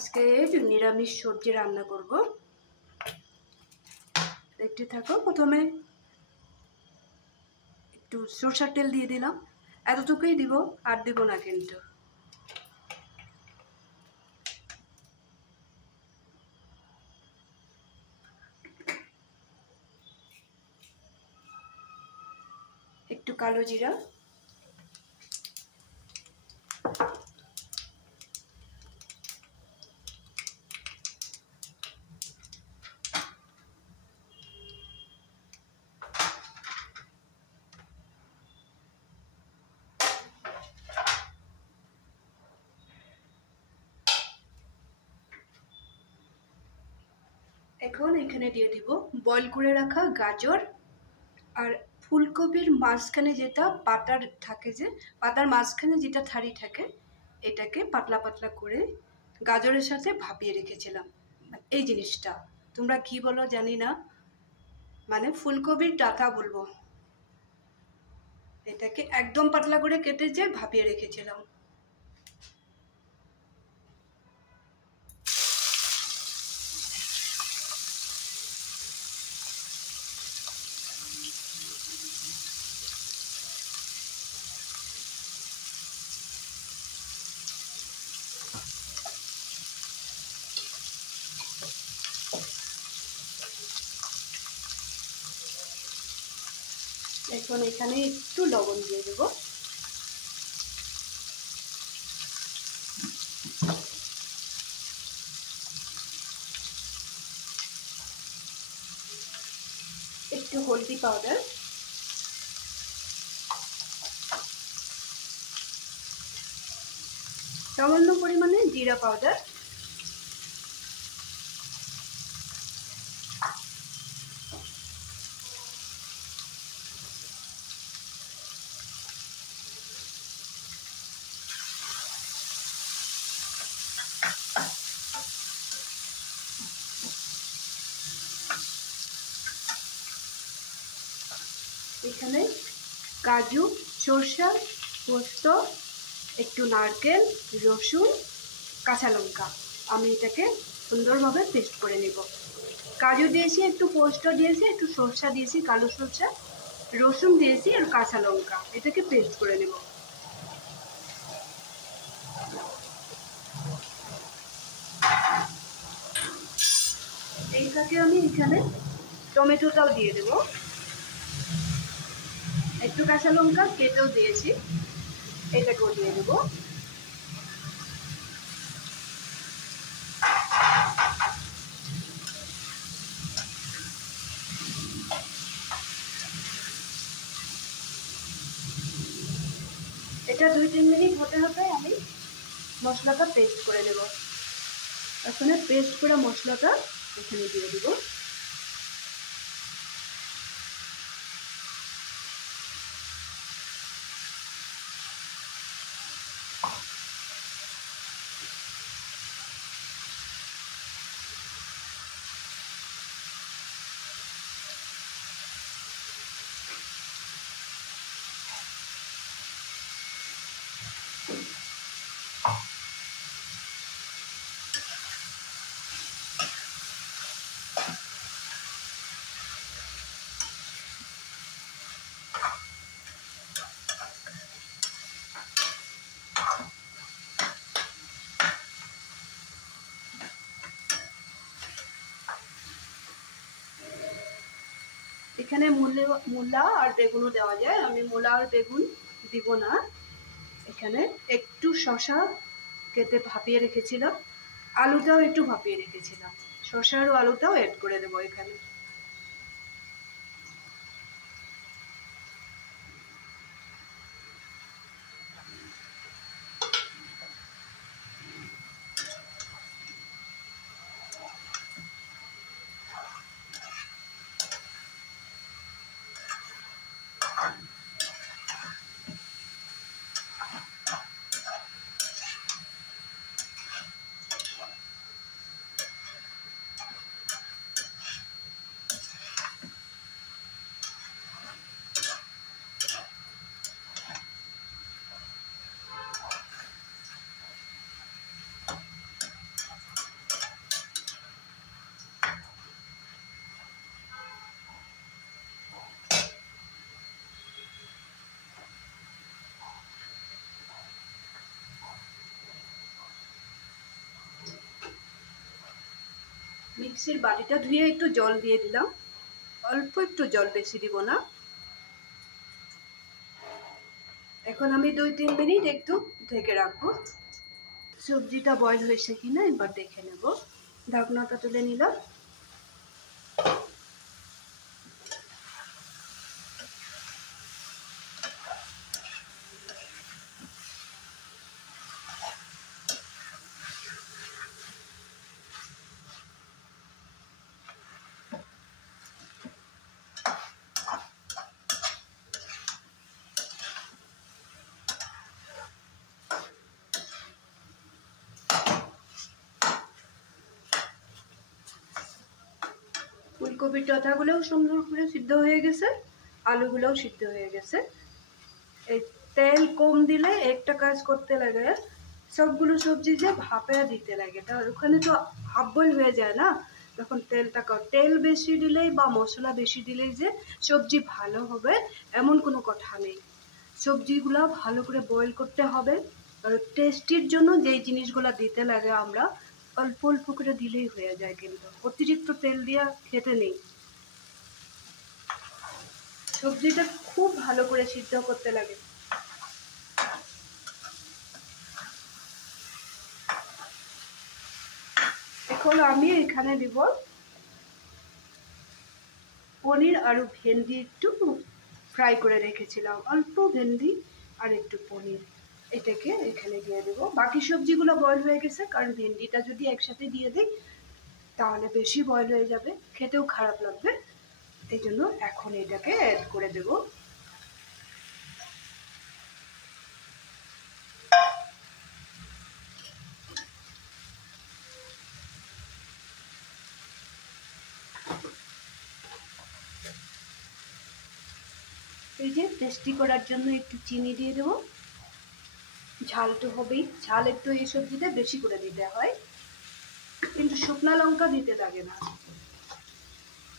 আজকে নিরামিষ সবজি রান্না করব। দেখতে থাকো। প্রথমে একটু সরষের তেল দিয়ে দিলাম, এতটুকুই দিব, আর দিব না কিন্তু। একটু কালো জিরা, এখন এখানে দিয়ে দিব বয়েল করে রাখা গাজর আর ফুলকপির মাঝখানে যেটা পাতার থাকে, যে পাতার মাঝখানে যেটা থারি থাকে, এটাকে পাতলা পাতলা করে গাজরের সাথে ভাপিয়ে রেখেছিলাম। এই জিনিসটা তোমরা কি বলো জানি না, মানে ফুলকপির ডাঁটা বলবো। এটাকে একদম পাতলা করে কেটে যে ভাপিয়ে রেখেছিলাম। এখন এখানে একটু লবণ দিয়ে দেবো। একটু হলদি পাউডার, সামান্য পরিমাণে জিরা পাউডার, এখানে কাজু, সরষা, পোস্ত, একটু নারকেল, রসুন, কাঁচা লঙ্কা, আমি এটাকে সুন্দরভাবে পেস্ট করে নেব। কাজু দিয়েছি, একটু পোস্ত দিয়েছি, একটু সরষা দিয়েছি, কালো সরষা, রসুন দিয়েছি আর কাঁচা লঙ্কা, এটাকে পেস্ট করে নেব। এইটাকে আমি এখানে টমেটোটাও দিয়ে দেব, একটু কাঁচা লঙ্কা কেটেও দিয়েছি, এটাকেও দিয়ে দেবো। এটা 2-3 মিনিট হতে হতে আমি মশলাটা পেস্ট করে নেব। এখানে পেস্ট করা মশলাটা এখানে দিয়ে দেব। এখানে মূলা আর বেগুনও দেওয়া যায়, আমি মূলা আর বেগুন দিব না। এখানে একটু শসা কেটে ভাপিয়ে রেখেছিলাম, আলুটাও একটু ভাপিয়ে রেখেছিলাম, শসা আর আলুটাও এড করে দেবো এখানে। মিক্সির বাটিটা ধুয়ে একটু জল দিয়ে দিলাম, অল্প একটু জল, বেশি দিব না। এখন আমি 2-3 মিনিট একটু ঢেকে রাখবো। সবজিটা বয়েল হয়েছে কিনা এবার দেখে নেব। ঢাকনাটা তুলে নিলাম। ফুলকপির ডাঁটাগুলোও সুন্দর করে সিদ্ধ হয়ে গেছে, আলুগুলোও সিদ্ধ হয়ে গেছে। এই তেল কম দিলে একটা কাজ করতে লাগে, সবগুলো সবজি যে ভাপে দিতে লাগে, তার ওখানে তো হাফ বয়েল হয়ে যায় না, তখন তেল বেশি দিলেই বা মশলা বেশি দিলেই যে সবজি ভালো হবে এমন কোনো কথা নেই। সবজিগুলো ভালো করে বয়েল করতে হবে। আর টেস্টির জন্য যেই জিনিসগুলো দিতে লাগে আমরা অল্প অল্প করে দিলেই হয়ে যায়, কিন্তু অতিরিক্ত তেল দিয়ে খেতে নেই। সবজিটা খুব ভালো করে সিদ্ধ করতে লাগে। এখন আমি এখানে দিব পনির আর ভেন্ডি, একটু ফ্রাই করে রেখেছিলাম, অল্প ভেন্ডি আর একটু পনির, এটাকে এখানে দিয়ে দেবো। বাকি সবজিগুলো বয়েল হয়ে গেছে, কারণ ভেন্ডিটা যদি একসাথে দিয়ে দিই তাহলে বেশি বয়েল হয়ে যাবে, খেতেও খারাপ লাগবে। এই জন্য এখন এটাকে অ্যাড করে দেব। এই যে টেস্টি করার জন্য একটু চিনি দিয়ে দেবো। ঝাল তো হবেই, ঝাল একটু এই সবজিতে বেশি করে দিতে হয়, কিন্তু শুকনা লঙ্কা দিতে লাগে না।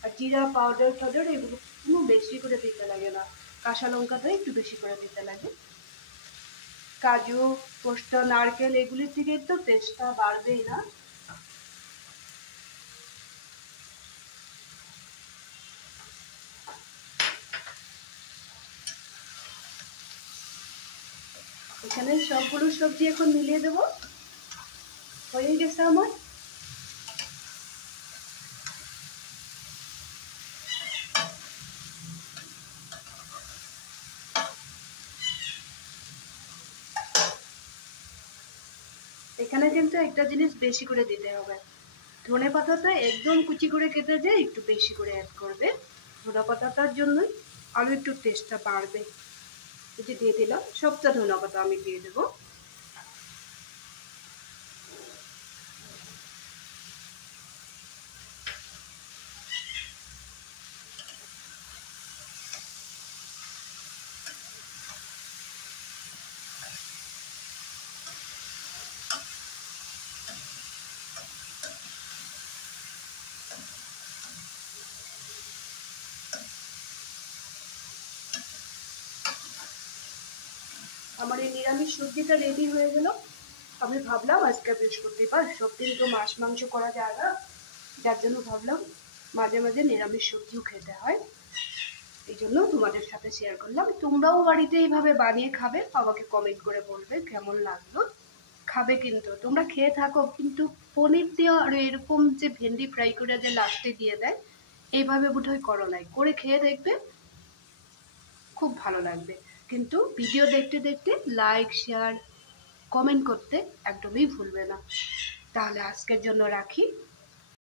আর জিরা পাউডার টাউডার এগুলো কোনো বেশি করে দিতে লাগে না, কাঁচা লঙ্কাটা একটু বেশি করে দিতে লাগে। কাজু, পোস্ত, নারকেল এগুলি থেকে তো টেস্টটা বাড়বেই না। এখানে সবগুলো সবজি এখন মিলিয়ে দেবো। হয়ে গেছে আমার। এখানে কিন্তু একটা জিনিস বেশি করে দিতে হবে, ধনে পাতাটা একদম কুচি করে কেটে দিয়ে একটু বেশি করে অ্যাড করবে। ধনে পাতাটার জন্যই আরও একটু টেস্টটা বাড়বে। এই যে দিয়ে দিলাম, সবটা ধনে পাতা আমি দিয়ে দেবো। আমার এই নিরামিষ সবজিটা রেডি হয়ে গেল। আমি ভাবলাম আজকে বৃহস্পতিবার, সব দিন তো মাছ মাংস করা যায় না, যার জন্য ভাবলাম মাঝে মাঝে নিরামিষ সবজিও খেতে হয়, এই জন্য তোমাদের সাথে শেয়ার করলাম। তোমরাও বাড়িতে এইভাবে বানিয়ে খাবে, আমাকে কমেন্ট করে বলবে কেমন লাগলো। খাবে কিন্তু, তোমরা খেয়ে থাকো, কিন্তু পনির দিয়ে আর এরকম যে ভেন্ডি ফ্রাই করে যে লাস্টে দিয়ে দেয়, এইভাবে বোধহয় করো নাই, করে খেয়ে দেখবে, খুব ভালো লাগবে। কিন্তু ভিডিও দেখতে দেখতে লাইক, শেয়ার, কমেন্ট করতে একদমই ভুলবে না। তাহলে আজকের জন্য রাখি।